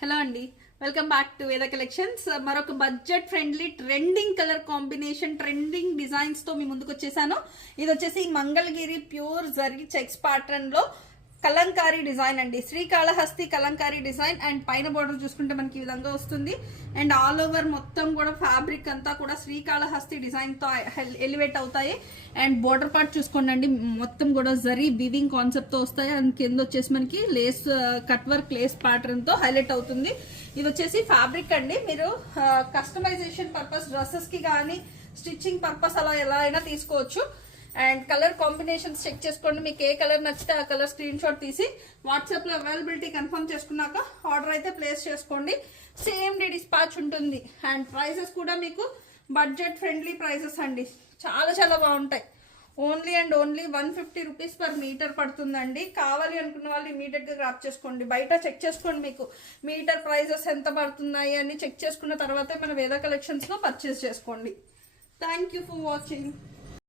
Hello అండి, welcome back to వేద collections. మరొక budget friendly trending colour combination trending designs తో మీ ముందుకు వచ్చేసాను. ఇది వచ్చేసి Mangalagiri pure zari checks pattern లో కలంకారీ డిజైన్ అండి. శ్రీకాళహస్తి కలంకారీ డిజైన్ అండ్ పైన బోర్డర్ చూసుకుంటే మనకి ఈ విధంగా వస్తుంది. అండ్ ఆల్ ఓవర్ మొత్తం కూడా ఫ్యాబ్రిక్ అంతా కూడా శ్రీకాళహస్తి డిజైన్ తో ఎలివేట్ అవుతాయి. అండ్ బోర్డర్ పార్ట్ చూసుకోండి, మొత్తం కూడా జరీ వివింగ్ కాన్సెప్ట్ తో వస్తాయి. అండ్ కింద వచ్చేసి మనకి Lay's cut work lace pattern తో హైలైట్ అవుతుంది. ఇది వచ్చేసి ఫ్యాబ్రిక్ అండి. మీరు కస్టమైజేషన్ పర్పస్ డ్రెస్సెస్ కి కానీ స్టిచ్చింగ్ పర్పస్ అలా ఎలా అయినా తీసుకోవచ్చు. అండ్ కలర్ కాంబినేషన్స్ చెక్ చేసుకోండి. మీకు ఏ కలర్ నచ్చితే ఆ కలర్ స్క్రీన్ షాట్ తీసి వాట్సాప్ లో అవైలబిలిటీ కన్ఫర్మ్ చేసుకున్నాక ఆర్డర్ అయితే ప్లేస్ చేసుకోండి. సేమ్ డే డిస్పాచ్ ఉంటుంది. అండ్ ప్రైసెస్ కూడా మీకు బడ్జెట్ ఫ్రెండ్లీ ప్రైసెస్ అండి. చాలా చాలా బాగుంటాయి. Only and only 150 rupees per meter పడుతుందండి. కావాలి అనుకున్న వాళ్ళు ఇమీడియట్ గా గ్రాప్ చేసుకోండి. బయట చెక్ చేసుకోండి, మీకు మీటర్ ప్రైసెస్ ఎంత పడుతున్నాయి అని చెక్ చేసుకున్న తర్వాతే మన వేద కలెక్షన్స్ లో పర్చేస్ చేసుకోండి. Thank you for watching.